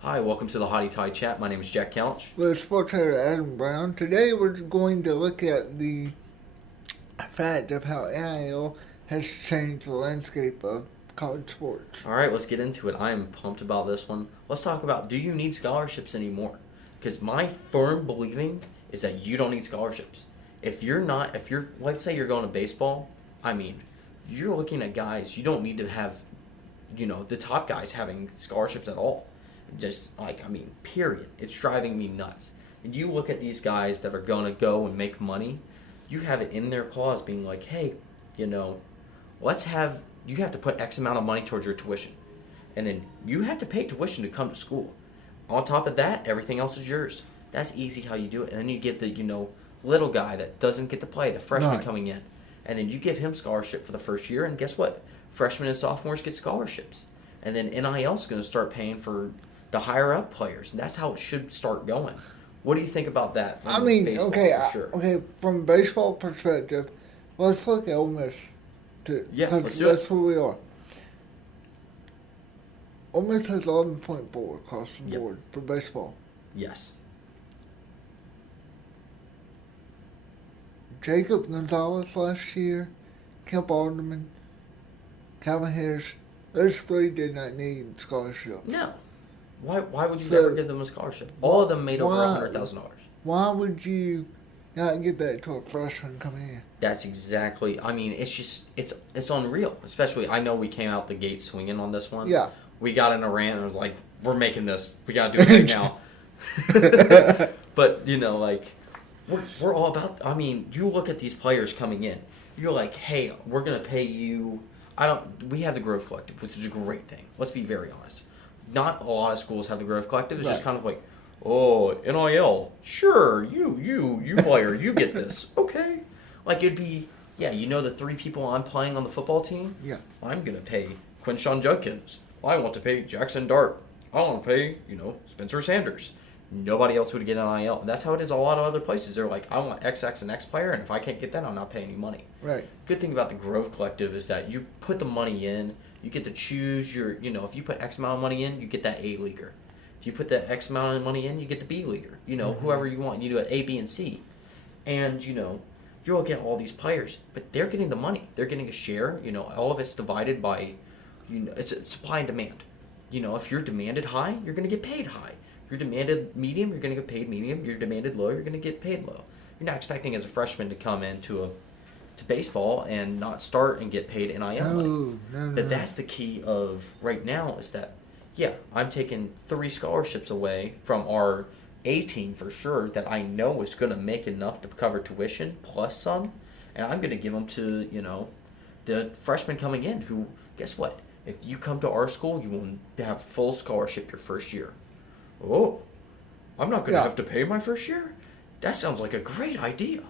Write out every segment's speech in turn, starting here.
Hi, welcome to the Hotty Toddy Chat. My name is Jack Couch. With sports writer Adam Brown. Today we're going to look at the fact of how NIL has changed the landscape of college sports. All right, let's get into it. I am pumped about this one. Let's talk about, do you need scholarships anymore? Because my firm believing is that you don't need scholarships. Let's say you're going to baseball, you're looking at guys, you don't need to have, the top guys having scholarships at all. Period. It's driving me nuts. And you look at these guys that are going to go and make money, you have it in their clause being like, hey, you know, you have to put X amount of money towards your tuition. And then you have to pay tuition to come to school. On top of that, everything else is yours. That's easy how you do it. And then you give the, little guy that doesn't get to play, the freshman Right. coming in. And then you give him scholarship for the first year. And guess what? Freshmen and sophomores get scholarships. And then NIL is going to start paying for the higher up players. And that's how it should start going. What do you think about that? Baseball, for sure. Okay, from a baseball perspective, let's look at Ole Miss. Yeah, let's do that's it. who we are. Ole Miss has 11.4 across the Yep. board for baseball. Yes. Jacob Gonzalez last year, Kemp Alderman, Calvin Harris, those three did not need scholarships. No. Why would you So, never give them a scholarship? All of them made over why- $100,000. Why would you not get that to a freshman coming in? That's exactly. It's unreal. Especially, I know we came out the gate swinging on this one. Yeah. We got in a rant and it was like, we're making this. We got to do it right now. But, we're all about. You look at these players coming in. You're like, hey, we're going to pay you. We have the Grove Collective, which is a great thing. Let's be very honest. Not a lot of schools have the Grove Collective. It's just Right. kind of like, oh, NIL. Sure, you player, you get this. Okay. Like it'd be, yeah, the three people I'm playing on the football team. Yeah. I'm gonna pay Quinshawn Judkins. I want to pay Jackson Dart. I want to pay, Spencer Sanders. Nobody else would get NIL. And that's how it is a lot of other places. They're like, I want X, X, and X player, and if I can't get that, I'm not paying any money. Right. Good thing about the Grove Collective is that you put the money in, you get to choose your, if you put X amount of money in, you get that A leaguer. If you put that X amount of money in, you get the B leaguer. Whoever you want. You do it A, B, and C. And, you're looking at all these players, but they're getting the money. They're getting a share. All of it's divided by, it's supply and demand. If you're demanded high, you're going to get paid high. If you're demanded medium, you're going to get paid medium. You're demanded low, you're going to get paid low. You're not expecting as a freshman to come into to baseball and not start and get paid NIL money. No. But that's the key of right now is that, yeah, I'm taking 3 scholarships away from our A team for sure that I know is going to make enough to cover tuition plus some, and I'm going to give them to, the freshmen coming in who, guess what? If you come to our school, you will have full scholarship your first year. Oh, I'm not going to Yeah. have to pay my first year? That sounds like a great idea.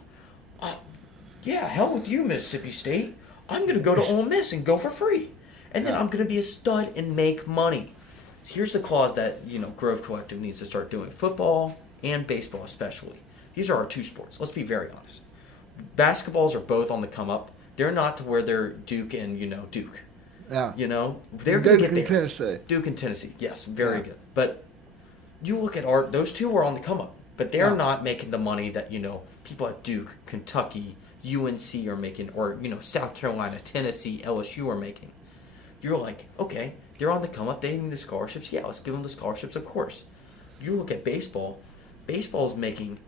Yeah, hell with you, Mississippi State. I'm going to go to Ole Miss and go for free. And then I'm going to be a stud and make money. Here's the clause that, Grove Collective needs to start doing. Football and baseball especially. These are our 2 sports. Let's be very honest. Basketballs are both on the come up. They're not to where they're Duke and, Duke. Yeah. They're going to get Duke there. and Tennessee. Duke and Tennessee. Yes, very Yeah. good. But you look at those 2 are on the come up. But they're Yeah. not making the money that, people at Duke, Kentucky, UNC are making, or, South Carolina, Tennessee, LSU are making. You're like, okay, they're on the come up. They need the scholarships. Yeah, let's give them the scholarships, of course. You look at baseball. Baseball is making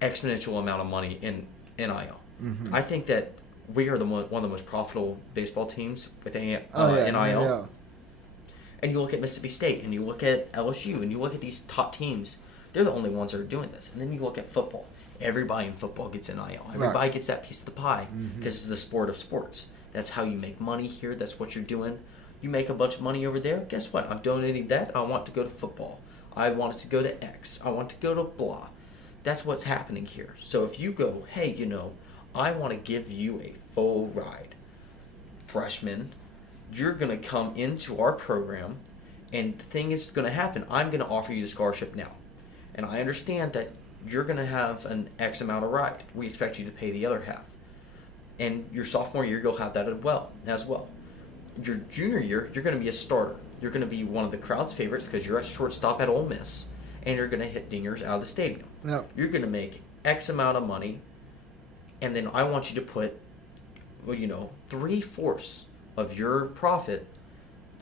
exponential amount of money in NIL. Mm-hmm. I think that we are one of the most profitable baseball teams with NIL. Yeah. And you look at Mississippi State, and you look at LSU, and you look at these top teams. They're the only ones that are doing this. And then you look at football. Everybody in football gets NIL. Everybody gets that piece of the pie because it's the sport of sports. That's how you make money here. That's what you're doing. You make a bunch of money over there. Guess what? I'm donating that. I want to go to football. I want it to go to X. I want to go to blah. That's what's happening here. So if you go, hey, I want to give you a full ride, freshman, you're going to come into our program, and the thing is going to happen. I'm going to offer you the scholarship now. And I understand that you're going to have an X amount of ride. We expect you to pay the other half. And your sophomore year, you'll have that as well. Your junior year, you're going to be a starter. You're going to be one of the crowd's favorites because you're a shortstop at Ole Miss, and you're going to hit dingers out of the stadium. Yep. You're going to make X amount of money, and then I want you to put, 3/4 of your profit,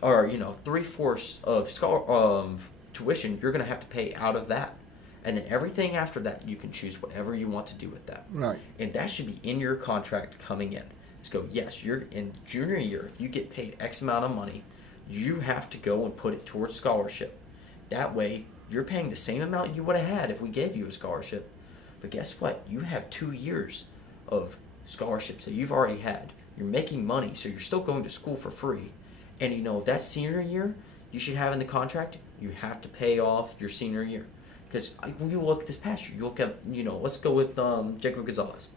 or 3/4 of tuition you're going to have to pay out of that. And then everything after that, you can choose whatever you want to do with that. Right. And that should be in your contract coming in. Just go, yes, you're in junior year, if you get paid X amount of money, you have to go and put it towards scholarship. That way, you're paying the same amount you would have had if we gave you a scholarship. But guess what? You have 2 years of scholarships that you've already had. You're making money, so you're still going to school for free. And if that's senior year, you should have in the contract, you have to pay off your senior year. Because when you look at this past year, you look at, let's go with Jacob Gonzalez,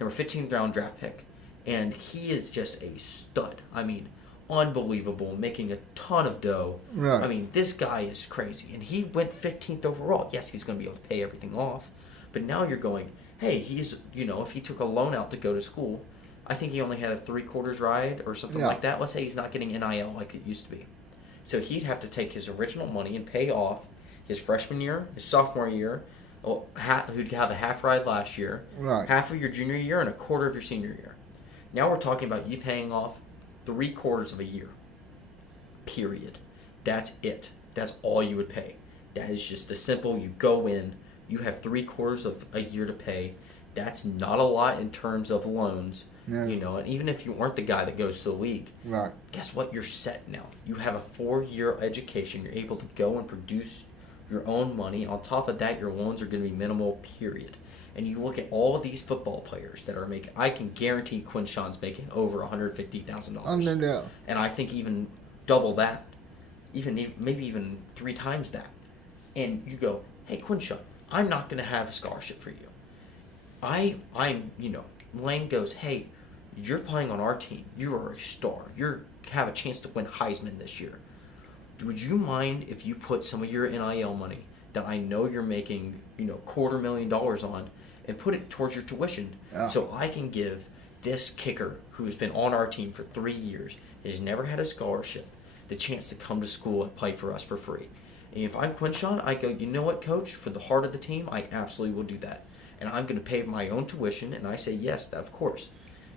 number 15th round draft pick. And he is just a stud. I mean, unbelievable, making a ton of dough. Right. I mean, this guy is crazy. And he went 15th overall. Yes, he's going to be able to pay everything off. But now you're going, hey, he's, if he took a loan out to go to school, I think he only had a 3/4 ride or something like that. Let's say he's not getting NIL like it used to be. So he'd have to take his original money and pay off his freshman year, his sophomore year, who'd have a half ride last year, right. half of your junior year, and a quarter of your senior year. Now we're talking about you paying off 3/4 of a year. Period. That's it. That's all you would pay. That is just the simple. You go in, you have 3/4 of a year to pay. That's not a lot in terms of loans. Yeah. And even if you aren't the guy that goes to the league, Right. guess what? You're set now. You have a 4-year education. You're able to go and produce your own money. On top of that, your loans are going to be minimal, period. And you look at all of these football players that are making, I can guarantee Quinshawn's making over $150,000. No. And I think even double that, maybe even 3 times that. And you go, hey, Quinshawn, I'm not going to have a scholarship for you. Lane goes, hey, you're playing on our team. You are a star. You have a chance to win Heisman this year. Would you mind if you put some of your NIL money that I know you're making, $250,000 on, and put it towards your tuition, so I can give this kicker who's been on our team for 3 years, has never had a scholarship, the chance to come to school and play for us for free. And if I'm Quinshawn, I go, you know what, coach, for the heart of the team, I absolutely will do that. And I'm going to pay my own tuition, and I say, yes, of course.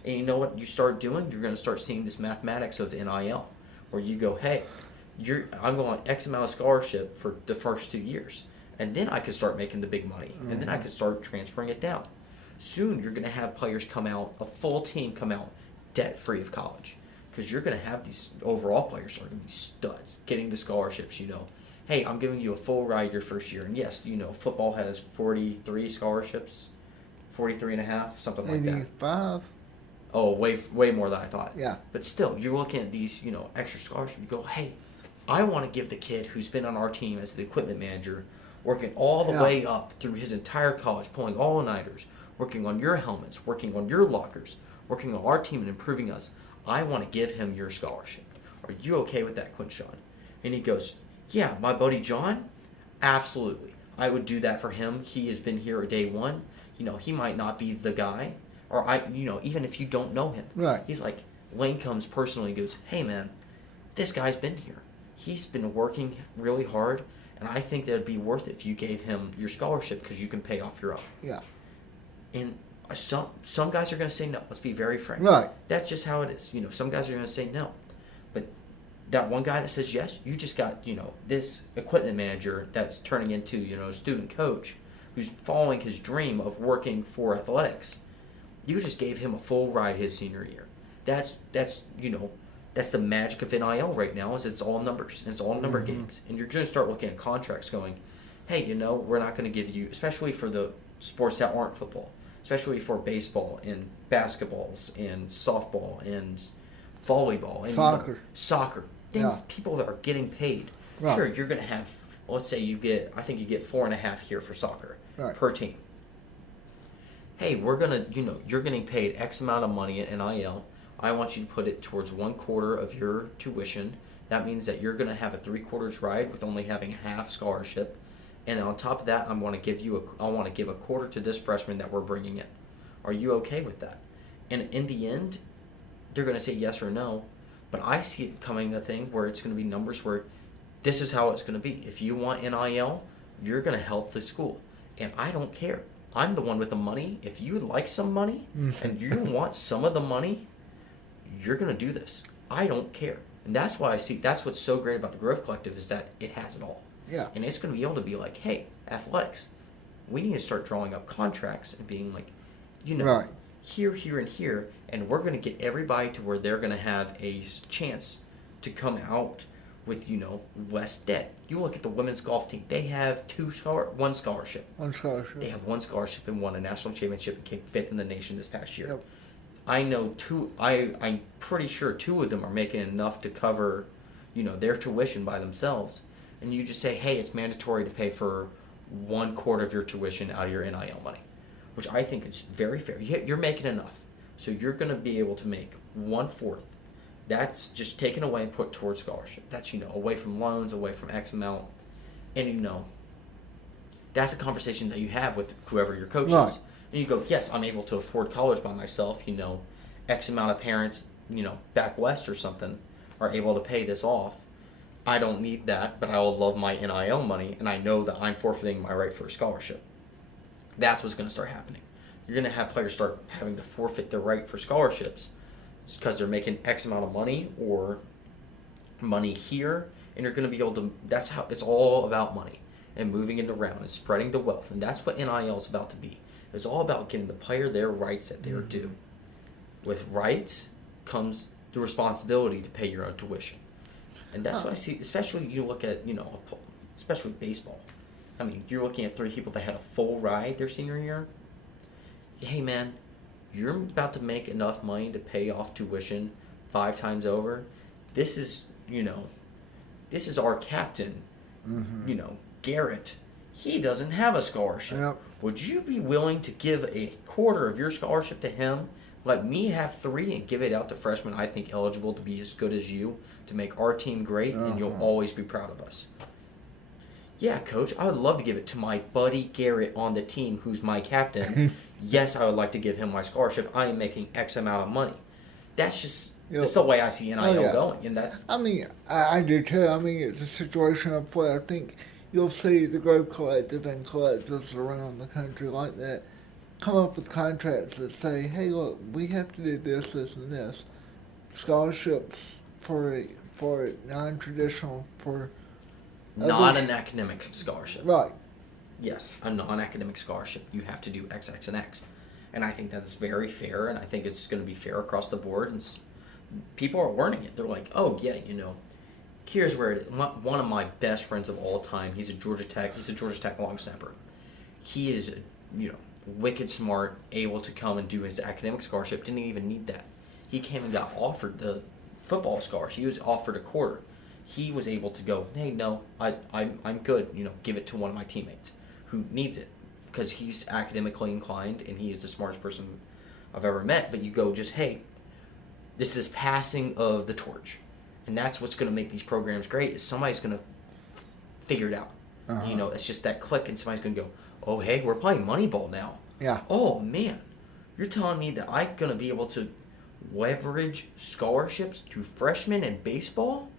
And you know what you start doing? You're going to start seeing this mathematics of NIL, where you go, hey, I'm going X amount of scholarship for the first 2 years. And then I could start making the big money. And then I could start transferring it down. Soon you're going to have players come out, a full team come out, debt-free of college. Because you're going to have these overall players that are going to be studs, getting the scholarships, Hey, I'm giving you a full ride your first year. And yes, football has 43 scholarships, 43 and a half, something like that. 85. Oh, way more than I thought. Yeah. But still, you're looking at these, extra scholarships. You go, hey, I want to give the kid who's been on our team as the equipment manager, working all the way up through his entire college, pulling all-nighters, working on your helmets, working on your lockers, working on our team and improving us. I want to give him your scholarship. Are you okay with that, Quinshawn? And he goes, yeah, my buddy John, absolutely. I would do that for him. He has been here day one. He might not be the guy, or even if you don't know him. Right. He's like, Lane comes personally and goes, hey, man, this guy's been here. He's been working really hard, and I think that it'd be worth it if you gave him your scholarship because you can pay off your own. Yeah. And some guys are going to say no. Let's be very frank. Right. That's just how it is. Some guys are going to say no. But that one guy that says yes, you just got, this equipment manager that's turning into, a student coach who's following his dream of working for athletics. You just gave him a full ride his senior year. That's the magic of NIL right now is it's all numbers. And it's all number games. And you're going to start looking at contracts going, hey, we're not going to give you, especially for the sports that aren't football, especially for baseball and basketballs and softball and volleyball and soccer. Things, people that are getting paid. Right. Sure, you're going to have, let's say I think you get 4.5 here for soccer per team. Hey, we're going to, you're getting paid X amount of money at NIL. I want you to put it towards 1/4 of your tuition. That means that you're going to have a 3/4 ride with only having half scholarship. And on top of that, I want to give a quarter to this freshman that we're bringing in. Are you okay with that? And in the end, they're going to say yes or no. But I see it coming a thing where it's going to be numbers where this is how it's going to be. If you want NIL, you're going to help the school. And I don't care. I'm the one with the money. If you would like some money and you want some of the money, you're going to do this. I don't care. And that's why that's what's so great about the Growth Collective is that it has it all. Yeah. And it's going to be able to be like, hey, athletics, we need to start drawing up contracts and being like, right. here, and here, and we're going to get everybody to where they're going to have a chance to come out with, less debt. You look at the women's golf team. They have one scholarship. One scholarship. They have one scholarship and won a national championship and came 5th in the nation this past year. Yep. I know I'm pretty sure 2 of them are making enough to cover, their tuition by themselves. And you just say, hey, it's mandatory to pay for 1/4 of your tuition out of your NIL money, which I think is very fair. You're making enough. So you're going to be able to make 1/4. That's just taken away and put towards scholarship. That's, away from loans, away from X amount. And, that's a conversation that you have with whoever your coach right. is. And you go, yes, I'm able to afford college by myself. X amount of parents, back west or something are able to pay this off. I don't need that, but I will love my NIL money, and I know that I'm forfeiting my right for a scholarship. That's what's going to start happening. You're going to have players start having to forfeit their right for scholarships because they're making X amount of money or money here, and you're going to be able to, that's how, it's all about money and moving it around and spreading the wealth, and that's what NIL is about to be. It's all about giving the player their rights that they're due. With rights comes the responsibility to pay your own tuition. And that's what I see, especially you look at, especially baseball. I mean, you're looking at 3 people that had a full ride their senior year. Hey, man, you're about to make enough money to pay off tuition 5 times over. This is, this is our captain, Garrett. He doesn't have a scholarship. Yep. Would you be willing to give 1/4 of your scholarship to him? Let me have 3 and give it out to freshmen I think eligible to be as good as you to make our team great, and you'll always be proud of us. Yeah, coach, I would love to give it to my buddy Garrett on the team who's my captain. Yes, I would like to give him my scholarship. I am making X amount of money. That's just that's the way I see NIL going, and that's. I mean, I do too. I mean, it's a situation of what I think you'll see the Grove Collective and collectives around the country like that come up with contracts that say, hey, look, we have to do this, this, and this. Scholarships for non-traditional, for Not an academic scholarship. Right. Yes, a non-academic scholarship. You have to do X, X, and X. And I think that's very fair, and I think it's going to be fair across the board. And people are learning it. They're like, oh, yeah, here's where it is. One of my best friends of all time, he's a Georgia Tech long snapper. He is, wicked smart, able to come and do his academic scholarship, didn't even need that. He came and got offered the football scholarship. He was offered 1/4. He was able to go, hey, no, I'm good, give it to one of my teammates who needs it because he's academically inclined and he is the smartest person I've ever met. But you go just, hey, this is passing of the torch. And that's what's going to make these programs great is somebody's going to figure it out. It's just that click and somebody's going to go, oh, hey, we're playing Moneyball now. Yeah. Oh, man, you're telling me that I'm going to be able to leverage scholarships to freshmen in baseball?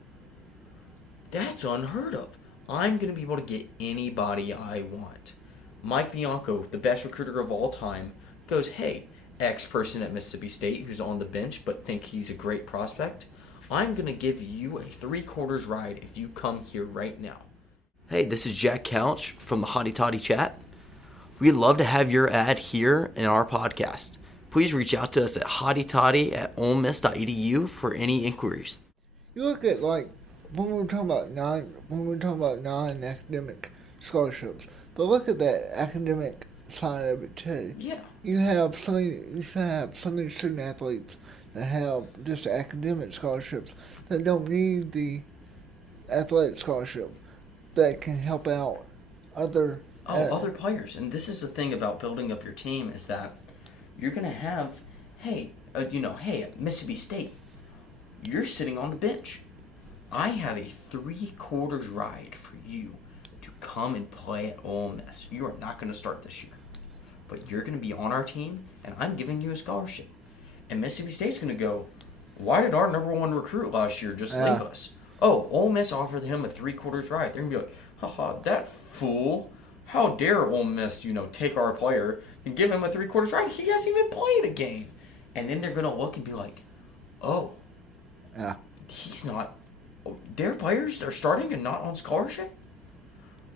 That's unheard of. I'm going to be able to get anybody I want. Mike Bianco, the best recruiter of all time, goes, hey, X person at Mississippi State who's on the bench but think he's a great prospect, I'm going to give you a 3/4 ride if you come here right now. Hey, this is Jack Couch from the Hotty Toddy chat. We'd love to have your ad here in our podcast. Please reach out to us at hottytoddy@olemiss.edu for any inquiries. You look at when we're talking about non-academic scholarships, but look at that academic side of it too. Yeah. You have some of these student athletes that have just academic scholarships that don't need the athletic scholarship that can help out other players. And this is the thing about building up your team is that you're going to have, hey, at Mississippi State, you're sitting on the bench. I have a 3/4 ride for you to come and play at Ole Miss. You are not going to start this year, but you're going to be on our team, and I'm giving you a scholarship. And Mississippi State's going to go, why did our number 1 recruit last year just leave us? Oh, Ole Miss offered him a 3/4 ride. They're going to be like, haha, that fool. How dare Ole Miss, take our player and give him a 3/4 ride? He hasn't even played a game. And then they're going to look and be like, oh, Yeah. he's not. Their players are starting and not on scholarship?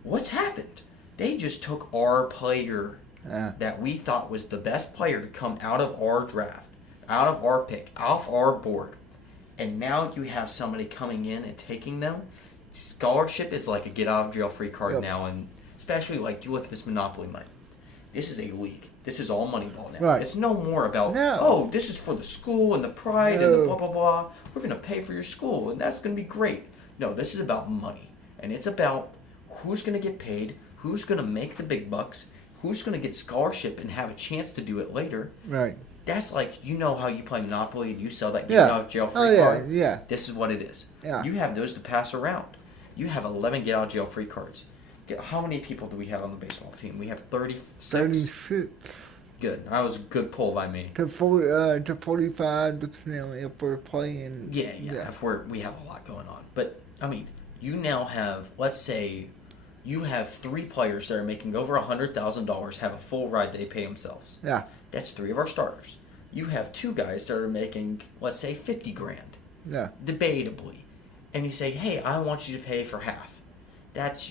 What's happened? They just took our player that we thought was the best player to come out of our draft, out of our pick, off our board. And now you have somebody coming in and taking them. Scholarship is like a get out of jail free card now, and especially like you look at this monopoly money. This is a league. This is all Moneyball now. It's no more about this is for the school and the pride and the blah blah blah. We're gonna pay for your school and that's gonna be great. No, this is about money, and it's about who's gonna get paid, who's gonna make the big bucks, who's gonna get scholarship and have a chance to do it later. Right. That's like, how you play Monopoly and you sell that get out of jail free card. Yeah. This is what it is. Yeah. You have those to pass around. You have 11 get out of jail free cards. How many people do we have on the baseball team? We have 36. 36. Good. That was a good pull by me. To 45, depending on if we're playing. Yeah. If we have a lot going on. But, you now have, let's say, you have 3 players that are making over $100,000 have a full ride they pay themselves. Yeah. That's 3 of our starters. You have 2 guys that are making, let's say, $50,000. Yeah. Debatably. And you say, hey, I want you to pay for half. That's,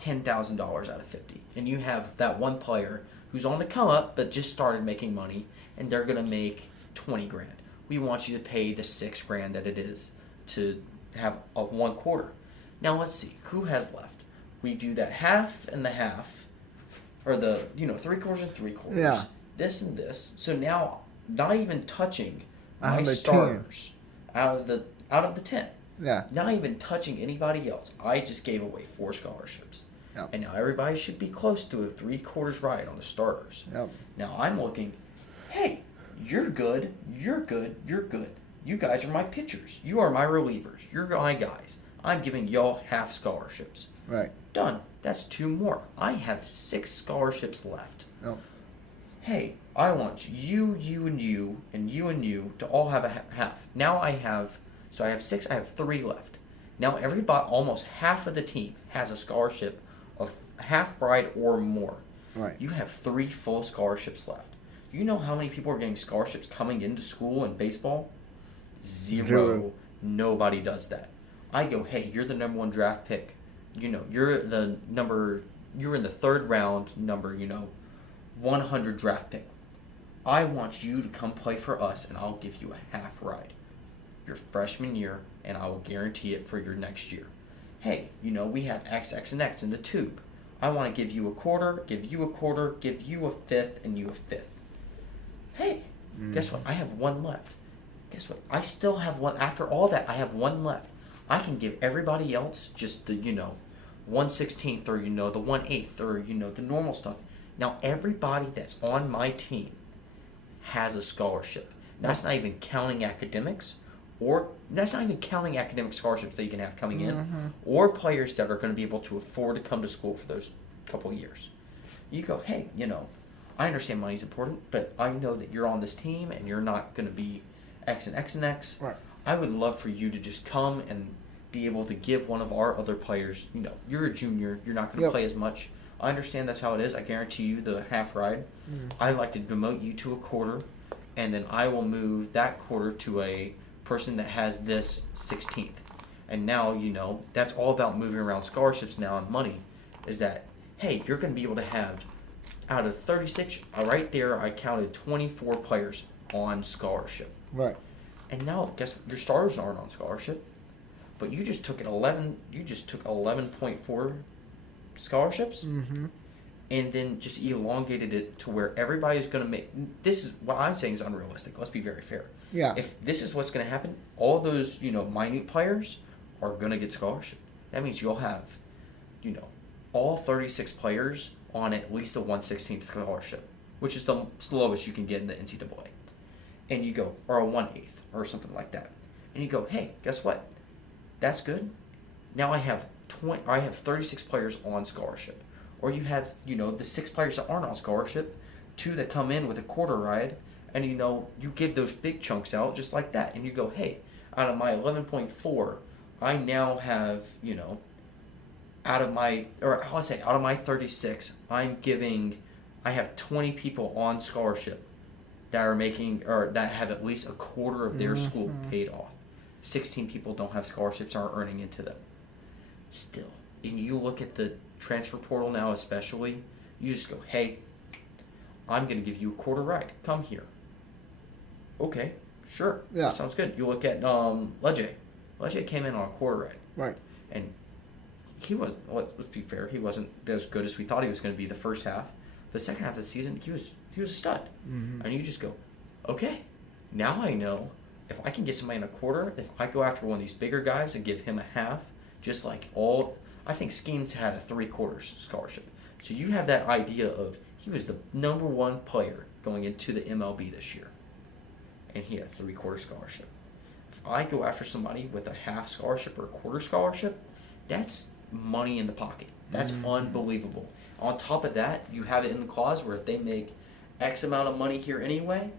$10,000 out of 50. And you have that one player who's on the come up but just started making money, and they're going to make $20,000. We want you to pay the $6,000 that it is to have a 1/4. Now let's see who has left. We do that half and the half, or the 3/4 and 3/4. Yeah. This and this. So now, not even touching I my have a starters out of the 10. Yeah. Not even touching anybody else. I just gave away 4 scholarships. Yep. And now everybody should be close to a 3/4 ride on the starters. Yep. Now I'm looking, hey, you're good, you're good, you're good. You guys are my pitchers. You are my relievers. You're my guys. I'm giving y'all half scholarships. Right. Done. That's 2 more. I have 6 scholarships left. Yep. Hey, I want you, and you, and you, and you to all have a half. Now I have 6, I have 3 left. Now almost half of the team has a scholarship of half ride or more. Right. You have 3 full scholarships left. Do you know how many people are getting scholarships coming into school in baseball? 0. Nobody does that. I go, hey, you're the number 1 draft pick. You're in the 3rd round, number, 100 draft pick. I want you to come play for us, and I'll give you a half ride your freshman year, and I will guarantee it for your next year. Hey, we have X, X, and X in the tube. I want to give you a quarter, give you a quarter, give you a fifth, and you a fifth. Hey, guess what? I have 1 left. Guess what? I still have 1. After all that, I have 1 left. I can give everybody else just the, 1/16th or, the 1/8th or, the normal stuff. Now, everybody that's on my team has a scholarship. That's not even counting academics, or that's not even counting academic scholarships that you can have coming in, or players that are going to be able to afford to come to school for those couple of years. You go, hey, I understand money's important, but I know that you're on this team and you're not going to be X and X and X. Right. I would love for you to just come and be able to give one of our other players, you're a junior, you're not going to play as much. I understand that's how it is. I guarantee you the half ride. I'd like to demote you to a quarter, and then I will move that quarter to a person that has this 16th. And now, that's all about moving around scholarships now and money, is that, hey, you're going to be able to have, out of 36, right there, I counted 24 players on scholarship. Right. And now, guess what? Your starters aren't on scholarship, but you just took 11.4 scholarships, and then just elongated it to where everybody's going to make. This is what I'm saying is unrealistic. Let's be very fair. Yeah. If this is what's going to happen, all those minute players are going to get scholarship. That means you'll have, all 36 players on at least a 1/16th scholarship, which is the lowest you can get in the NCAA. And you go, or a 1/8 or something like that, and you go, hey, guess what? That's good. Now I have 36 players on scholarship. Or you have, the 6 players that aren't on scholarship, 2 that come in with a quarter ride, and you give those big chunks out just like that. And you go, hey, out of my 11.4, I now have, out of my 36, I have 20 people on scholarship that are making, or that have at least a quarter of their school paid off. 16 people don't have scholarships, aren't earning into them. Still, and you look at the transfer portal now, especially, you just go, hey, I'm going to give you a quarter ride. Come here. Okay, sure. Yeah. Sounds good. You look at Leje. Leje came in on a quarter ride. Right. And he was, let's be fair, he wasn't as good as we thought he was going to be the first half. The second half of the season, he was a stud. Mm-hmm. And you just go, okay, now I know if I can get somebody in a quarter, if I go after one of these bigger guys and give him a half, just like I think Skeens had a 3/4 scholarship. So you have that idea of he was the number one player going into the MLB this year. And he had a 3/4 scholarship. If I go after somebody with a half scholarship or a quarter scholarship, that's money in the pocket. That's unbelievable. On top of that, you have it in the clause where if they make X amount of money here anyway,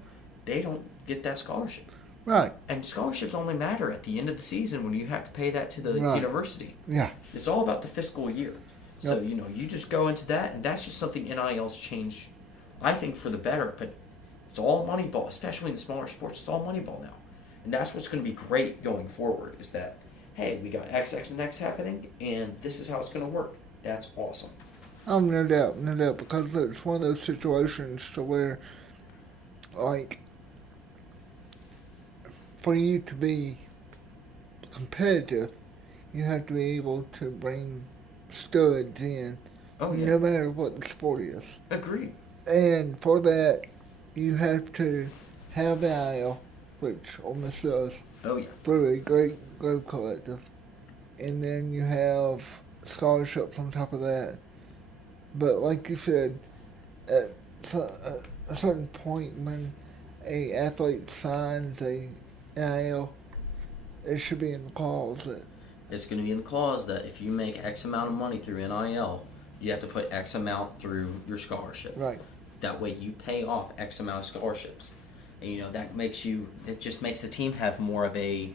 they don't get that scholarship. Right. And scholarships only matter at the end of the season when you have to pay that to the university. Yeah. It's all about the fiscal year. So, you just go into that, and that's just something NIL's changed, I think, for the better. But it's all money ball, especially in smaller sports. It's all money ball now. And that's what's going to be great going forward is that, hey, we got X, and X happening, and this is how it's going to work. That's awesome. No doubt, because it's one of those situations to where, like, for you to be competitive, you have to be able to bring studs in, no matter what the sport is. Agreed. And for that, you have to have NIL, which Ole Miss does. Oh, yeah. Through a great growth collective. And then you have scholarships on top of that. But like you said, at a certain point when a athlete signs a NIL, it should be in the clause that it's going to be in the clause that if you make X amount of money through NIL, you have to put X amount through your scholarship. Right. That way you pay off X amount of scholarships. And, it just makes the team have more of a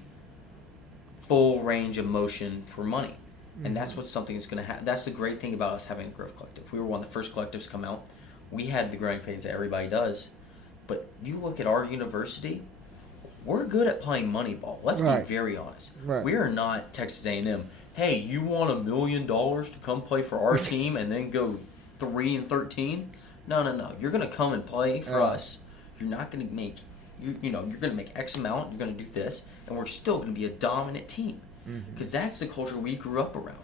full range of motion for money. And that's what something is going to happen. That's the great thing about us having a growth collective. We were one of the first collectives to come out. We had the growing pains that everybody does. But you look at our university, we're good at playing money ball. Let's be very honest. Right. We are not Texas A&M. Hey, you want $1 million to come play for our team and then go 3-13? No. You're going to come and play for us. You're not going to make, you're going to make X amount. You're going to do this, and we're still going to be a dominant team. Because that's the culture we grew up around.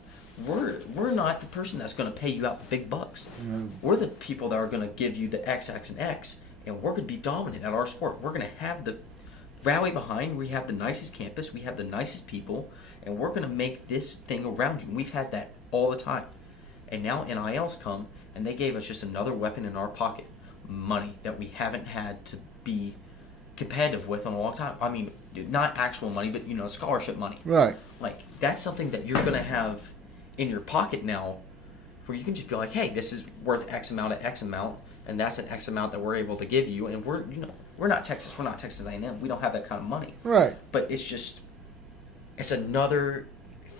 We're not the person that's going to pay you out the big bucks. No. We're the people that are going to give you the X, and X, and we're going to be dominant at our sport. We're going to have the rally behind. We have the nicest campus. We have the nicest people, and we're going to make this thing around you. We've had that all the time. And now NIL's come, and they gave us just another weapon in our pocket, money that we haven't had to be competitive with in a long time. I mean, not actual money, but, scholarship money. Right. Like, that's something that you're going to have in your pocket now where you can just be like, hey, this is worth X amount at X amount, and that's an X amount that we're able to give you, and we're not Texas. We're not Texas A&M. We don't have that kind of money. Right. But it's another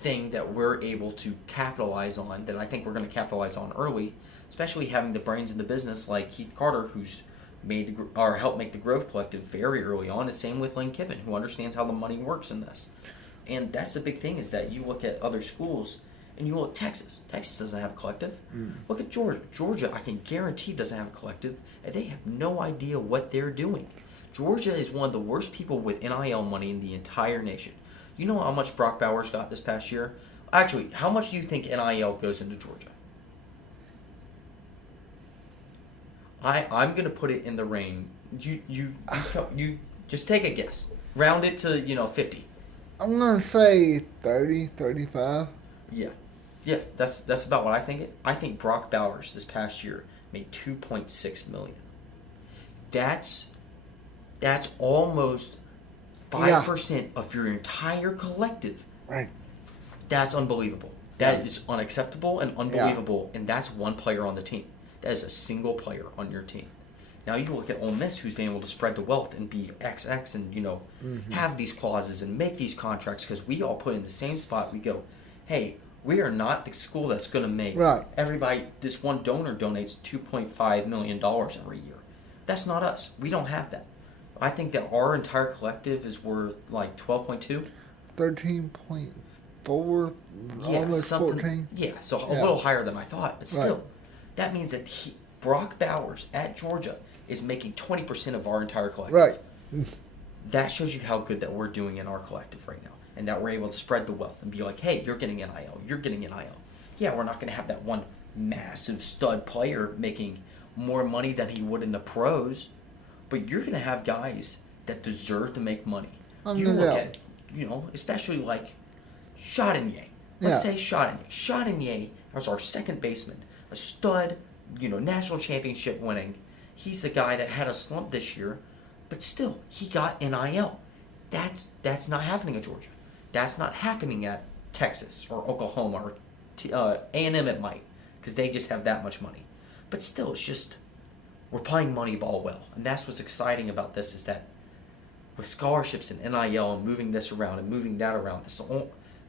thing that we're able to capitalize on that I think we're going to capitalize on early, especially having the brains in the business like Keith Carter, who's helped make the Grove Collective very early on, and same with Lane Kiffin, who understands how the money works in this. And that's the big thing is that you look at other schools and you look at Texas. Texas doesn't have a collective. Look at Georgia. Georgia, I can guarantee, doesn't have a collective, and they have no idea what they're doing. Georgia is one of the worst people with NIL money in the entire nation. You know how much Brock Bowers got this past year? Actually, how much do you think NIL goes into Georgia? I'm gonna put it in the range. You just take a guess. Round it to 50. I'm gonna say 30, 35. Yeah, that's about what I think. I think Brock Bowers this past year made $2.6 million. That's almost 5% of your entire collective. Right. That's unbelievable. That is unacceptable and unbelievable, and that's one player on the team. That is a single player on your team. Now you look at Ole Miss, who's been able to spread the wealth and be XX and, have these clauses and make these contracts because we all put in the same spot. We go, hey, we are not the school that's going to make everybody, this one donor donates $2.5 million every year. That's not us. We don't have that. I think that our entire collective is worth like 12.2. 13.4, almost 14. Yeah, so a little higher than I thought. But still, that means that Brock Bowers at Georgia is making 20% of our entire collective. Right. That shows you how good that we're doing in our collective right now. And that we're able to spread the wealth and be like, hey, you're getting NIL. You're getting NIL. Yeah, we're not going to have that one massive stud player making more money than he would in the pros. But you're going to have guys that deserve to make money. You look at, especially like Chardonnay. Let's say Chardonnay. Chardonnay is our second baseman. A stud, national championship winning. He's the guy that had a slump this year. But still, he got NIL. That's not happening at Georgia. That's not happening at Texas or Oklahoma or A&M it might, because they just have that much money. But still, it's just, we're playing Moneyball well. And that's what's exciting about this is that with scholarships and NIL and moving this around and moving that around,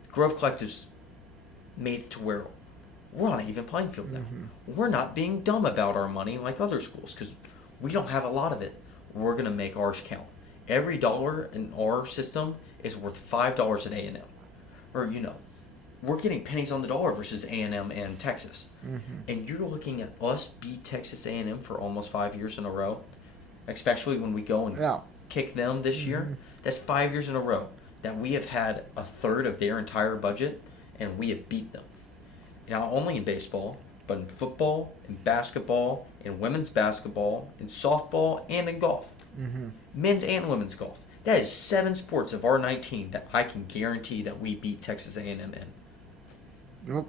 Grove Collective's made it to where we're on an even playing field now. We're not being dumb about our money like other schools because we don't have a lot of it. We're going to make ours count. Every dollar in our system is worth $5 at A&M. Or, we're getting pennies on the dollar versus A&M and Texas. And you're looking at us beat Texas A&M for almost 5 years in a row, especially when we go and kick them this year. That's 5 years in a row that we have had a third of their entire budget, and we have beat them. Not only in baseball, but in football, in basketball, in women's basketball, in softball, and in golf. Men's and women's golf. That is 7 sports of our 19 that I can guarantee that we beat Texas A&M in. Yep.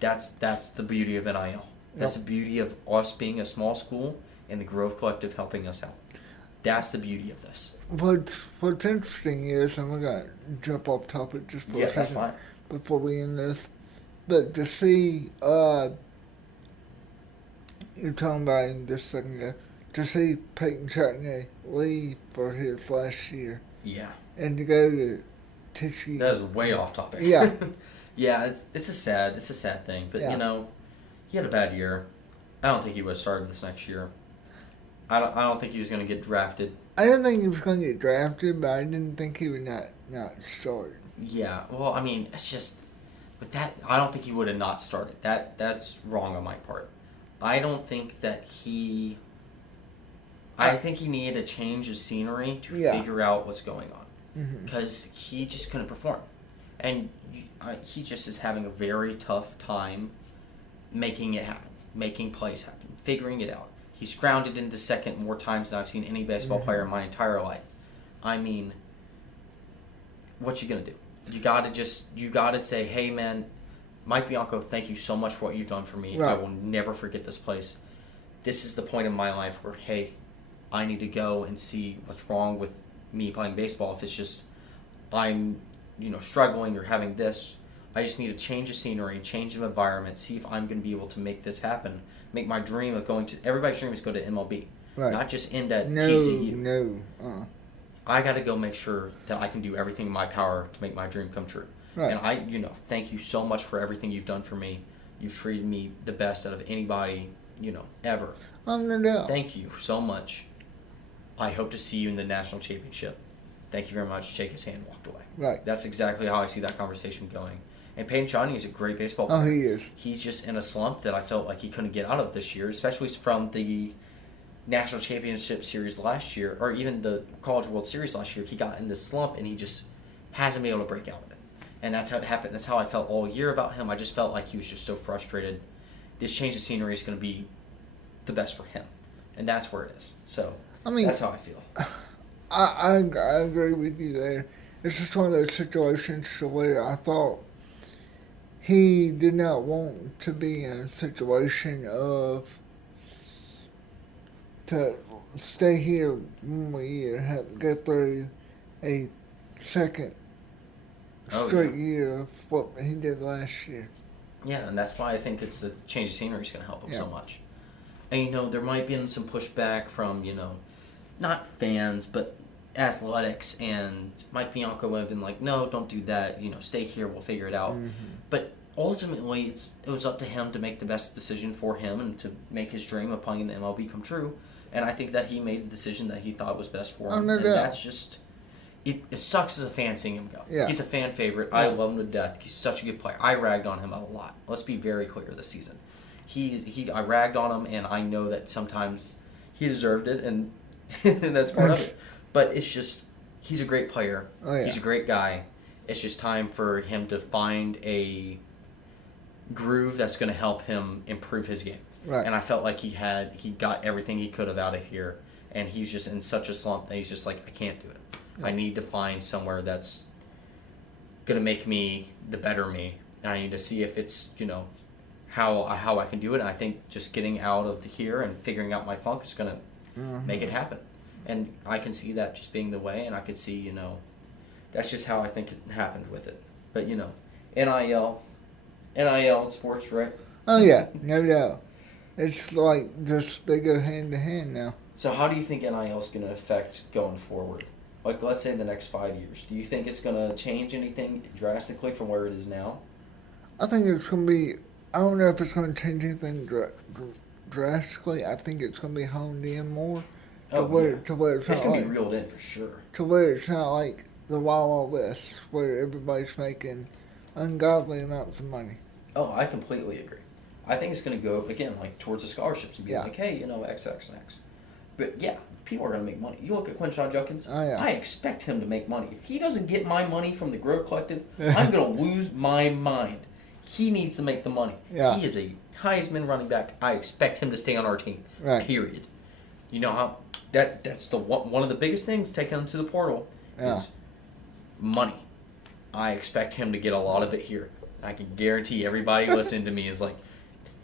That's the beauty of NIL. That's the beauty of us being a small school and the Grove Collective helping us out. That's the beauty of this. What's interesting is, and we're going to jump off topic just for a second that's fine. before we end this, but to see, you're talking about in this second ago, to see Peyton Chutney leave for his last year. Yeah. And to go to Tishie. That is way off topic. Yeah. Yeah, it's a sad thing. But, he had a bad year. I don't think he would have started this next year. I don't think he was going to get drafted. I didn't think he was going to get drafted, but I didn't think he would not start. Yeah, well, I mean, it's just, with that, I don't think he would have not started. That's wrong on my part. I don't think that he... I think he needed a change of scenery to figure out what's going on. Because he just couldn't perform. And he just is having a very tough time making it happen, making plays happen, figuring it out. He's grounded into second more times than I've seen any baseball player in my entire life. I mean, what you gonna do? You gotta say, hey man, Mike Bianco, thank you so much for what you've done for me. Right. I will never forget this place. This is the point in my life where, hey, I need to go and see what's wrong with me playing baseball. If it's just I'm, struggling or having this, I just need a change of scenery, change of environment, see if I'm going to be able to make this happen. Make my dream of going to... Everybody's dream is go to MLB. Right. Not just end at TCU. No. I got to go make sure that I can do everything in my power to make my dream come true. Right. And thank you so much for everything you've done for me. You've treated me the best out of anybody, ever. No doubt. Thank you so much. I hope to see you in the national championship. Thank you very much. Shake his hand, walked away. Right. That's exactly how I see that conversation going. And Peyton Chutney is a great baseball player. Oh, he is. He's just in a slump that I felt like he couldn't get out of this year, especially from the National Championship Series last year, or even the College World Series last year. He got in this slump, and he just hasn't been able to break out of it. And that's how it happened. That's how I felt all year about him. I just felt like he was just so frustrated. This change of scenery is going to be the best for him. And that's where it is. So, that's how I feel. I agree with you there. It's just one of those situations where I thought he did not want to be in a situation to stay here 1 more year, have to go through a second straight year of what he did last year. Yeah, and that's why I think it's the change of scenery is going to help him so much. And, there might be some pushback from, not fans, but athletics, and Mike Bianco would have been like, no, don't do that, stay here, we'll figure it out. But ultimately, it was up to him to make the best decision for him and to make his dream of playing in the MLB come true. And I think that he made the decision that he thought was best for him. And that's just... It sucks as a fan seeing him go. Yeah. He's a fan favorite. I love him to death. He's such a good player. I ragged on him a lot. Let's be very clear this season. I ragged on him, and I know that sometimes he deserved it, and, and that's part of it. But it's just, he's a great player. Oh, yeah. He's a great guy. It's just time for him to find a groove that's going to help him improve his game. Right. And I felt like he got everything he could have out of here, and he's just in such a slump that he's just like, I can't do it. I need to find somewhere that's going to make me the better me. And I need to see if it's, how I can do it. And I think just getting out of here and figuring out my funk is going to make it happen. And I can see that just being the way. And I could see, that's just how I think it happened with it. But, NIL in sports, right? Oh, yeah. No doubt. It's like they go hand to hand now. So how do you think NIL is going to affect going forward? Like, let's say in the next 5 years. Do you think it's going to change anything drastically from where it is now? I think it's going to be... I don't know if it's going to change anything drastically. I think it's going to be honed in more. To where it's going to be reeled in for sure. To where it's not like the Wild Wild West, where everybody's making ungodly amounts of money. Oh, I completely agree. I think it's going to go, again, like, towards the scholarships and be like, hey, X, X, and X. But, yeah, people are going to make money. You look at Quinshon Judkins. Oh, yeah. I expect him to make money. If he doesn't get my money from the Grow Collective, I'm going to lose my mind. He needs to make the money. Yeah. He is a Heisman running back. I expect him to stay on our team. Right. Period. You know how that's the one of the biggest things taking him to the portal is money. I expect him to get a lot of it here. I can guarantee everybody listening to me is like,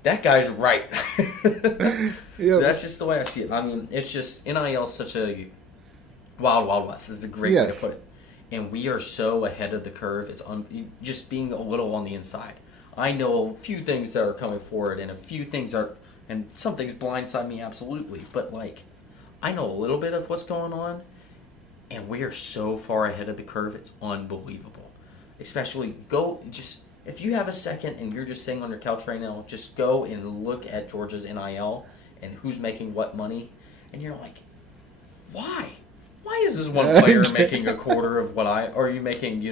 that guy's right. Yep. That's just the way I see it. I mean, it's just NIL is such a wild, wild west. This is a great way to put it. And we are so ahead of the curve. It's just being a little on the inside. I know a few things that are coming forward, and a few things and some things blindside me absolutely. But I know a little bit of what's going on, and we are so far ahead of the curve. It's unbelievable. Especially if you have a second and you're just sitting on your couch right now, just go and look at Georgia's NIL and who's making what money, and you're like, why? Why is this one player making a quarter of what are you making,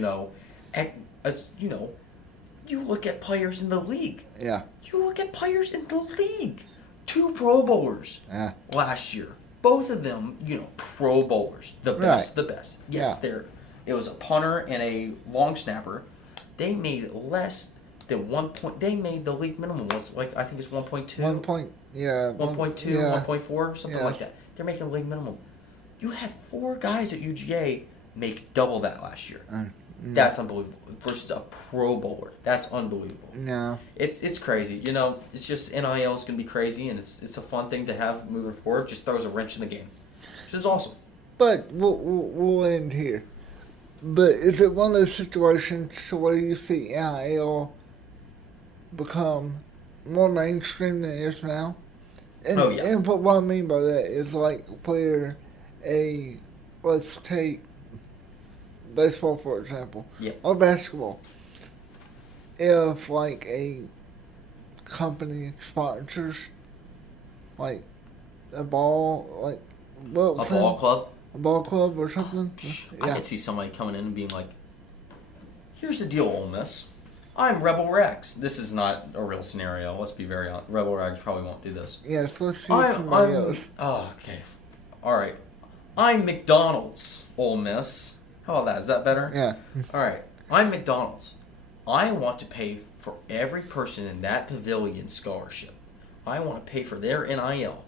you look at players in the league. Yeah. You look at players in the league. 2 Pro Bowlers last year. Both of them, Pro Bowlers. The best, the best. Yes, it was a punter and a long snapper. They made less than 1 point. They made the league minimum was I think it's 1.2. 1.2, 1.4, something like that. They're making league minimum. You had 4 guys at UGA make double that last year. That's unbelievable. Versus a Pro Bowler. That's unbelievable. No. It's crazy. It's just NIL is going to be crazy, and it's a fun thing to have moving forward. Just throws a wrench in the game. Which is awesome. But we'll end here. But is it one of those situations where you see NIL become more mainstream than it is now? And, and what I mean by that is where let's take baseball for example, or basketball. If a company sponsors a ball, a ball club or something, I could see somebody coming in and being like, "Here's the deal, Ole Miss. I'm Rebel Rags." This is not a real scenario. Let's be very honest. Rebel Rags probably won't do this. Yes, let's see somebody else. Oh, okay. All right. I'm McDonald's, Ole Miss. How about that? Is that better? Yeah. All right. I'm McDonald's. I want to pay for every person in that pavilion scholarship. I want to pay for their NIL.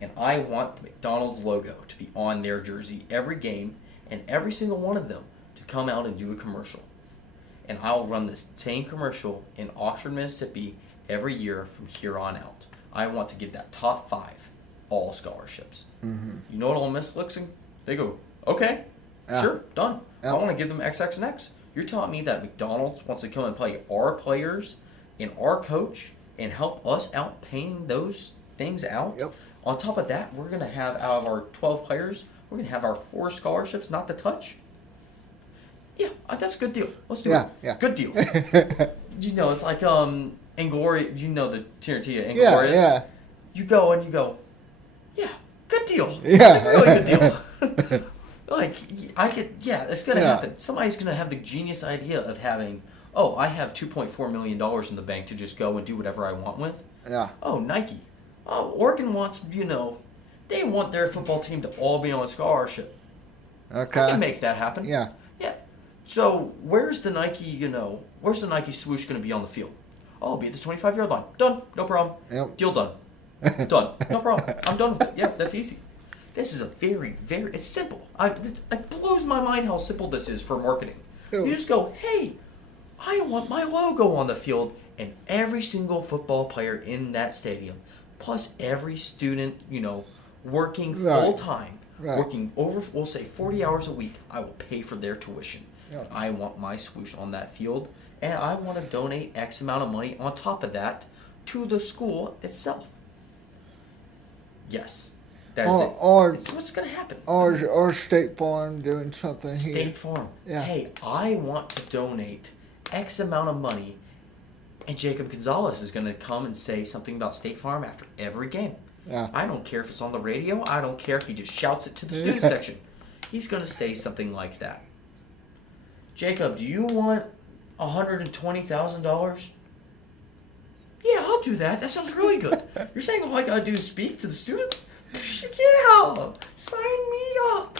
And I want the McDonald's logo to be on their jersey every game, and every single one of them to come out and do a commercial. And I'll run this same commercial in Oxford, Mississippi every year from here on out. I want to give that top 5 all scholarships. Mm-hmm. You know what Ole Miss looks like? They go, okay, sure, done. I want to give them X, X, and X. You're telling me that McDonald's wants to come and play our players and our coach and help us out paying those things out. Yep. On top of that, we're going to have, out of our 12 players, we're going to have our 4 scholarships not to touch. Yeah, that's a good deal. Let's do it. Yeah. Good deal. It's like Inglorious. The Tiernatia Inglorious. Yeah. You go and you go, yeah, good deal. Yeah. It's a really good deal. It's going to happen. Somebody's going to have the genius idea of having, I have $2.4 million in the bank to just go and do whatever I want with. Yeah. Oh, Nike. Oh, Oregon wants, they want their football team to all be on scholarship. Okay. I can make that happen. Yeah. Yeah. So, where's the Nike swoosh going to be on the field? Oh, it'll be at the 25-yard line. Done. No problem. Yep. Deal done. Done. No problem. I'm done with it. Yeah, that's easy. This is a very, very, it's simple. It blows my mind how simple this is for marketing. You just go, hey, I want my logo on the field, and every single football player in that stadium, plus every student, working full-time, working over, we'll say 40 hours a week, I will pay for their tuition. Yeah. I want my swoosh on that field, and I want to donate X amount of money on top of that to the school itself. Yes. That's it. It's what's going to happen. Or State Farm doing something here. State Farm. Yeah. Hey, I want to donate X amount of money, and Jacob Gonzalez is going to come and say something about State Farm after every game. Yeah. I don't care if it's on the radio. I don't care if he just shouts it to the student section. He's going to say something like that. Jacob, do you want $120,000? Yeah, I'll do that. That sounds really good. You're saying all I got to do is speak to the students? Yeah, sign me up.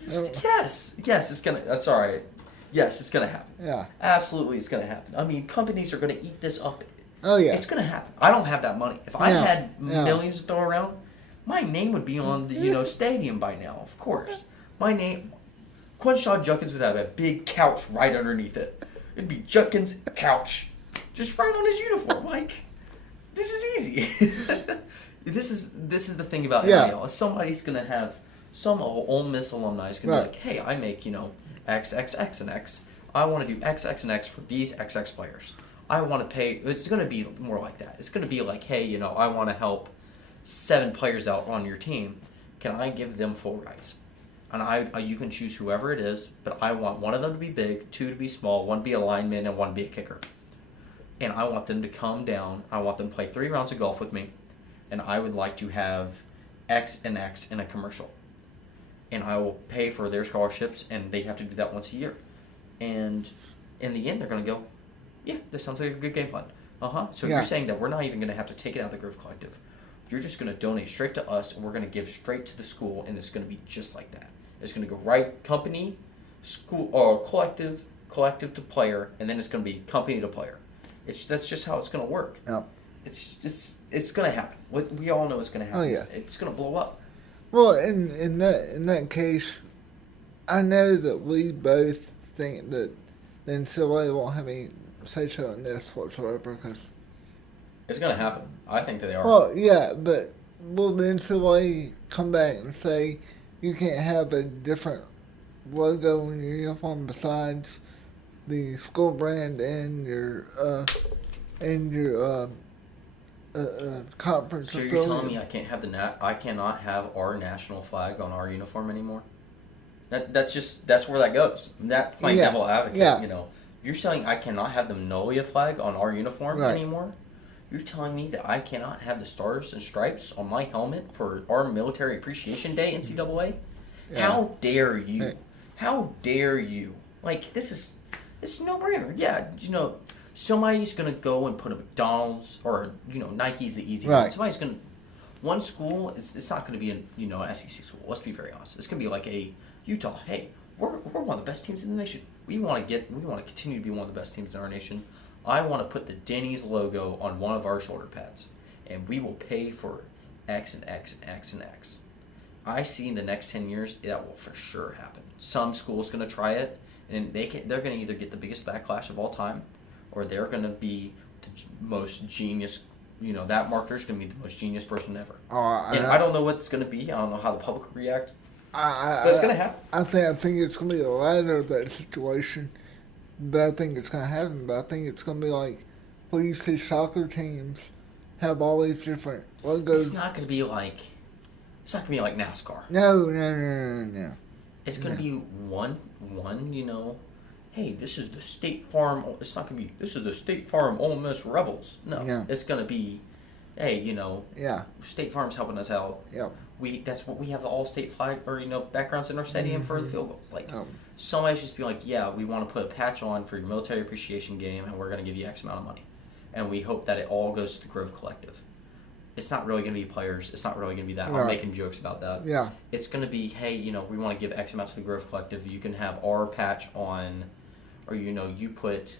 Yes, it's gonna. That's all right. Yes, it's gonna happen. Yeah. Absolutely, it's gonna happen. I mean, companies are gonna eat this up. Oh yeah. It's gonna happen. I don't have that money. If I had millions to throw around, my name would be on the stadium by now. Of course, my name. Quinshon Judkins would have a big couch right underneath it. It'd be Judkins' couch, just right on his uniform. Like, this is easy. This is the thing about NIL. Somebody's gonna have some Ole Miss alumni is gonna be like, hey, I make X, X, X, and X. I want to do X, X, and X for these X, X players. I want to pay. It's gonna be more like that. It's gonna be like, hey, I want to help 7 players out on your team. Can I give them full rights? And you can choose whoever it is, but I want one of them to be big, 2 to be small, 1 to be a lineman, and 1 to be a kicker. And I want them to come down. I want them to play 3 rounds of golf with me. And I would like to have X and X in a commercial. And I will pay for their scholarships, and they have to do that once a year. And in the end, they're going to go, yeah, this sounds like a good game plan. So you're saying that we're not even going to have to take it out of the Grove Collective. You're just going to donate straight to us, and we're going to give straight to the school, and it's going to be just like that. It's going to go right company, school, or collective to player, and then it's going to be company to player. That's just how it's going to work. Yeah. It's going to happen. We all know it's going to happen. Oh, yeah. It's going to blow up. Well, in that case, I know that we both think that the NCAA won't have any say-so in this whatsoever because... It's going to happen. I think that they are. Well, yeah, but will the NCAA come back and say you can't have a different logo in your uniform besides the school brand and your conference? So you're telling me I cannot have our national flag on our uniform anymore? That's where that goes. That playing devil advocate, You're saying I cannot have the Magnolia flag on our uniform anymore? You're telling me that I cannot have the stars and stripes on my helmet for our Military Appreciation Day, NCAA? Yeah. How dare you? Hey. How dare you? Like, it's a no-brainer. Yeah, somebody's going to go and put a McDonald's or, Nike's the easy one. Somebody's going to, one school, it's not going to be an SEC school. Let's be very honest. It's going to be like a Utah. Hey, we're one of the best teams in the nation. We want to continue to be one of the best teams in our nation. I want to put the Denny's logo on one of our shoulder pads, and we will pay for X and X and X and X. I see in the next 10 years that will for sure happen. Some school's going to try it, and they're going to either get the biggest backlash of all time, or they're going to be the most genius. That marketer's going to be the most genius person ever. I don't know what it's going to be. I don't know how the public will react. But it's going to happen. I think it's going to be the latter of that situation. But I think it's going to happen. But I think it's going to be like, well, you see soccer teams have all these different logos. It's not going to be like NASCAR. No. It's going to be one, hey, this is the State Farm. It's not going to be, this is the State Farm Ole Miss Rebels. No. Yeah. It's going to be, hey, Yeah. State Farm's helping us out. Yep. That's what we have, the all-state flag or backgrounds in our stadium for the field goals. Like somebody should just be like, yeah, we want to put a patch on for your military appreciation game, and we're going to give you X amount of money, and we hope that it all goes to the Grove Collective. It's not really going to be players. It's not really going to be that. Right. I'm making jokes about that. Yeah. It's going to be, hey, we want to give X amount to the Grove Collective. You can have our patch on, or you put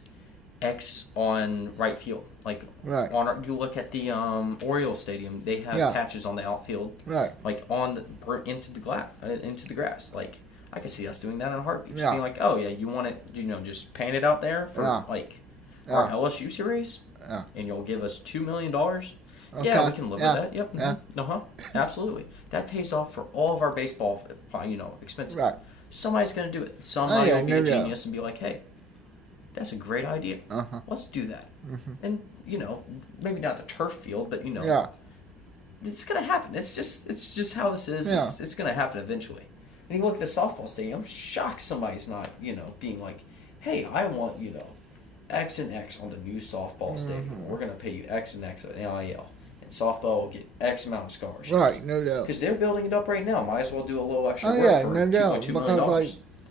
X on right field. Like right. You look at the Orioles Stadium, they have patches on the outfield. Right. Like into the grass. Like I can see us doing that in a heartbeat. Just Yeah. being like, oh yeah, you want it, just paint it out there for our LSU series, and you'll give us $2 million. Okay. Yeah, we can live with that. Yep. Yeah. Absolutely. That pays off for all of our baseball, expenses. Right. Somebody's going to do it. Somebody will be a genius and be like, hey, that's a great idea. Let's do that. Mm-hmm. And, maybe not the turf field, but, it's going to happen. It's just how this is. Yeah. It's going to happen eventually. And you look at the softball stadium, I'm shocked somebody's not, being like, hey, I want, X and X on the new softball stadium. We're going to pay you X and X on NIL. Softball will get X amount of scholarships. Right, no doubt. Because they're building it up right now. Might as well do a little extra work for no doubt. $2 million.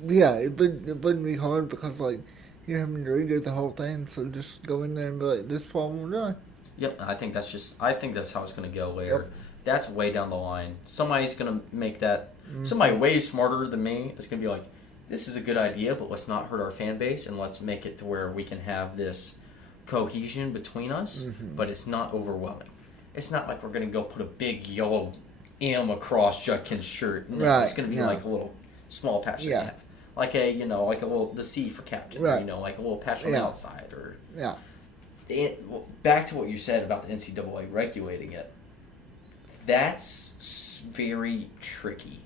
Because, it wouldn't be hard because, you're having to redo the whole thing. So just go in there and be like, this fall we're done. Yep, I think that's how it's going to go later. Yep. That's way down the line. Somebody's going to make that. Somebody way smarter than me is going to be like, this is a good idea, but let's not hurt our fan base and let's make it to where we can have this cohesion between us, but it's not overwhelming. It's not like we're going to go put a big yellow M across Judkins' shirt. No, right. It's going to be like a little small patch that you have. Like like a little, the C for captain, right. Like a little patch on the outside. Or back to what you said about the NCAA regulating it, that's very tricky.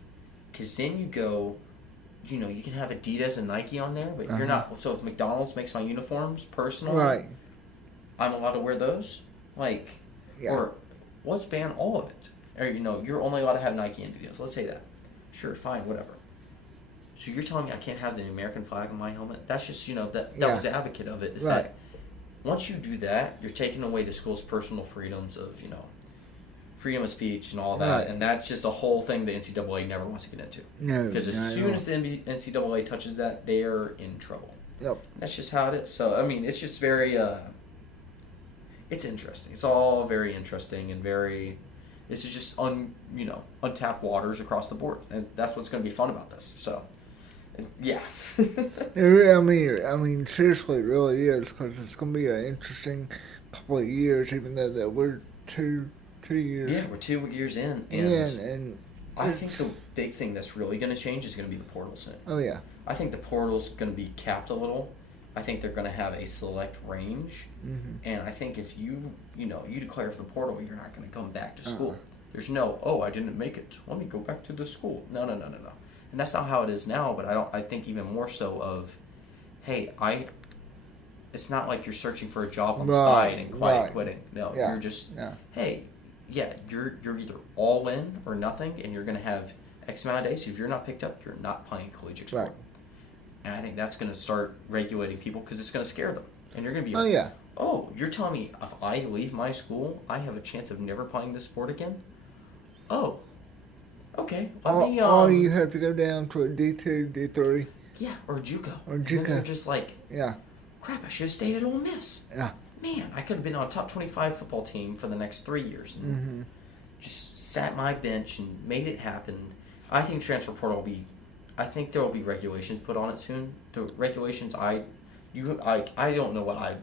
Because then you go, you can have Adidas and Nike on there, but you're not. So if McDonald's makes my uniforms personally, right. I'm allowed to wear those? Or let's ban all of it. Or, you're only allowed to have Nike and Adidas. Let's say that. Sure, fine, whatever. So you're telling me I can't have the American flag on my helmet? That's just, that was the advocate of it. Is right. that once you do that, you're taking away the school's personal freedoms of, freedom of speech and all that. Right. And that's just a whole thing the NCAA never wants to get into. No. Because as soon as the NCAA touches that, they're in trouble. Yep. That's just how it is. So, it's just very... it's interesting. It's all very interesting and very. This is just untapped waters across the board, and that's what's going to be fun about this. So, yeah. Seriously, it really is because it's going to be an interesting couple of years, even though that we're two years. Yeah, we're 2 years in, and I think the big thing that's really going to change is going to be the portal soon. Oh yeah. I think the portal's going to be capped a little. I think they're going to have a select range, and I think if you declare for the portal, you're not going to come back to school. There's no, I didn't make it. Let me go back to the school. No. And that's not how it is now, but I think even more so of, hey, it's not like you're searching for a job on the side and quitting. No, you're just, hey, you're either all in or nothing, and you're going to have X amount of days. If you're not picked up, you're not playing collegiate sport. Right. And I think that's going to start regulating people because it's going to scare them. And you're going to be like, oh, you're telling me if I leave my school, I have a chance of never playing this sport again? Oh, okay. Or you have to go down to a D2, D3. Yeah, or JUCO. And you're just like, crap, I should have stayed at Ole Miss. Yeah. Man, I could have been on a top 25 football team for the next 3 years. And just sat my bench and made it happen. I think transfer portal will be... I think there will be regulations put on it soon. The regulations, I don't know what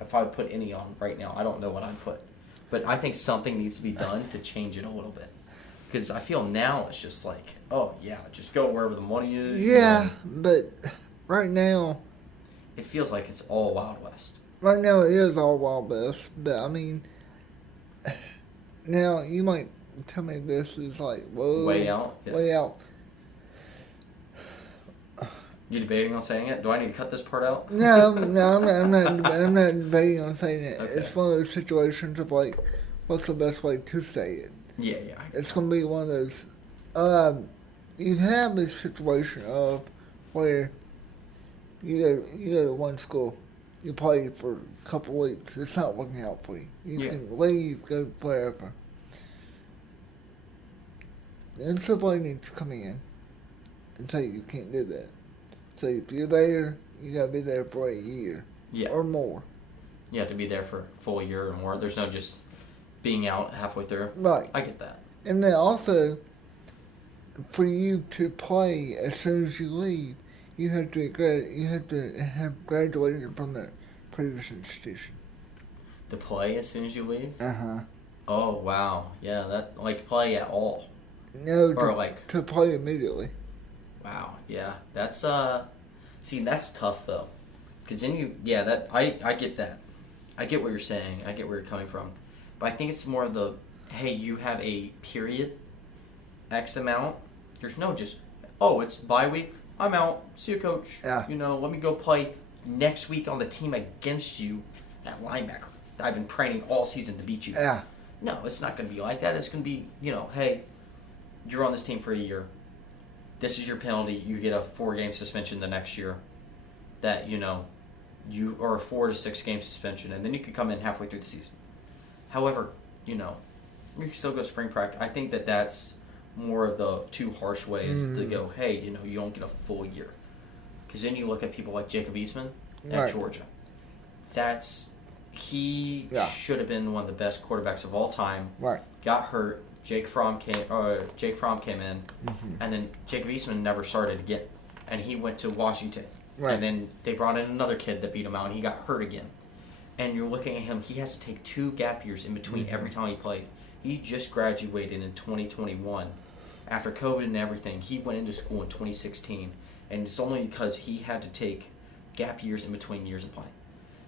if I put any on right now, I don't know what I'd put. But I think something needs to be done to change it a little bit. Because I feel now it's just like, just go wherever the money is. Yeah, but right now... It feels like it's all Wild West. Right now it is all Wild West, but now you might tell me this is like, whoa. Way out? Yeah. Way out. You debating on saying it? Do I need to cut this part out? No, I'm not debating on saying it. Okay. It's one of those situations of like, what's the best way to say it? Yeah. It's gonna be one of those. You have this situation of where you go to one school, you play for a couple weeks, it's not working out for you. You can leave, go wherever. The NCAA needs to come in and say you can't do that. So if you're there, you gotta be there for a year or more. You have to be there for a full year or more. There's no just being out halfway through. Right. I get that. And then also, for you to play as soon as you leave, you have to have graduated from the previous institution. To play as soon as you leave? Uh-huh. Oh, wow. Yeah, that, like, play at all. No, Or, to play immediately. Wow, yeah. That's, see, that's tough, though. Because then I get that. I get what you're saying. I get where you're coming from. But I think it's more of the, hey, you have a period, X amount. There's no just, oh, it's bye week. I'm out. See you, coach. Yeah. Let me go play next week on the team against you at linebacker. I've been training all season to beat you. Yeah. No, it's not going to be like that. It's going to be, hey, you're on this team for a year. This is your penalty. You get a 4-game suspension the next year. That, you are a 4 to 6 game suspension, and then you could come in halfway through the season. However, you can still go to spring practice. I think that's more of the too harsh ways to go, hey, you don't get a full year. Because then you look at people like Jacob Eastman at Georgia. He should have been one of the best quarterbacks of all time. Right. Got hurt. Jake Fromm came in, and then Jacob Eastman never started again. And he went to Washington. Right. And then they brought in another kid that beat him out, and he got hurt again. And you're looking at him, he has to take 2 gap years in between every time he played. He just graduated in 2021. After COVID and everything, he went into school in 2016. And it's only because he had to take gap years in between years of playing.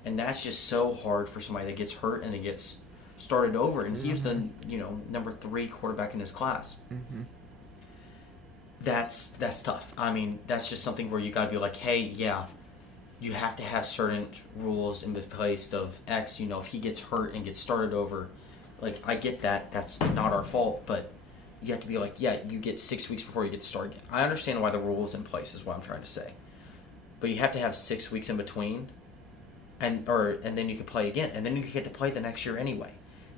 And that's just so hard for somebody that gets hurt and then gets started over. And he was the number 3 quarterback in his class. Mm-hmm. That's tough. I mean, that's just something where you got to be like, hey, yeah, you have to have certain rules in place of X. If he gets hurt and gets started over, like, I get that. That's not our fault. But you have to be like, yeah, you get 6 weeks before you get to start again. I understand why the rule is in place is what I'm trying to say. But you have to have 6 weeks in between, and then you can play again. And then you get to play the next year anyway.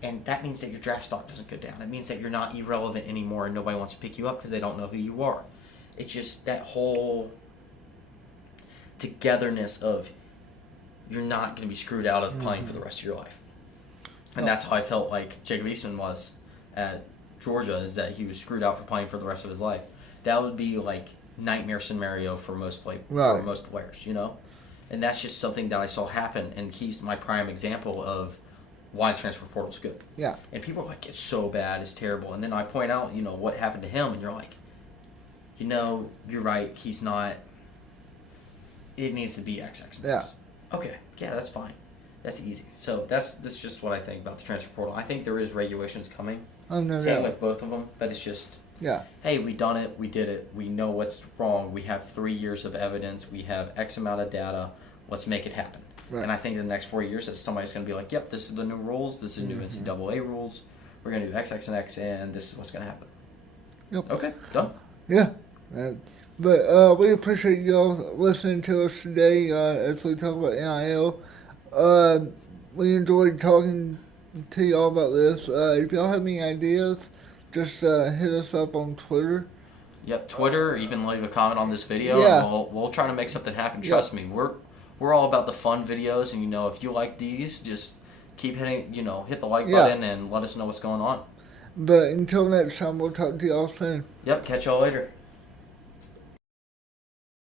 And that means that your draft stock doesn't go down. It means that you're not irrelevant anymore and nobody wants to pick you up because they don't know who you are. It's just that whole togetherness of you're not going to be screwed out of playing for the rest of your life. And that's how I felt like Jacob Eastman was at Georgia, is that he was screwed out for playing for the rest of his life. That would be like nightmare scenario for most players, And that's just something that I saw happen, and he's my prime example of why the transfer portal is good. Yeah. And people are like, it's so bad, it's terrible. And then I point out, what happened to him, and you're like, you're right, he's not, it needs to be XX. Yeah. Okay, yeah, that's fine. That's easy. So that's just what I think about the transfer portal. I think there is regulations coming. Oh, no doubt. Same with both of them, but it's just, hey, we done it, we did it, we know what's wrong, we have 3 years of evidence, we have X amount of data, let's make it happen. Right. And I think in the next 4 years that somebody's going to be like, yep, this is the new rules, this is new NCAA rules, we're going to do X, X, and X, and this is what's going to happen. Yep. Okay, done. Yeah. But we appreciate y'all listening to us today as we talk about NIL. We enjoyed talking to y'all about this. If y'all have any ideas, just hit us up on Twitter. Yep, Twitter, or even leave a comment on this video, and we'll try to make something happen. Trust me, we're all about the fun videos, and if you like these, just keep hitting, hit the like button and let us know what's going on. But until next time, we'll talk to y'all soon. Yep, catch y'all later.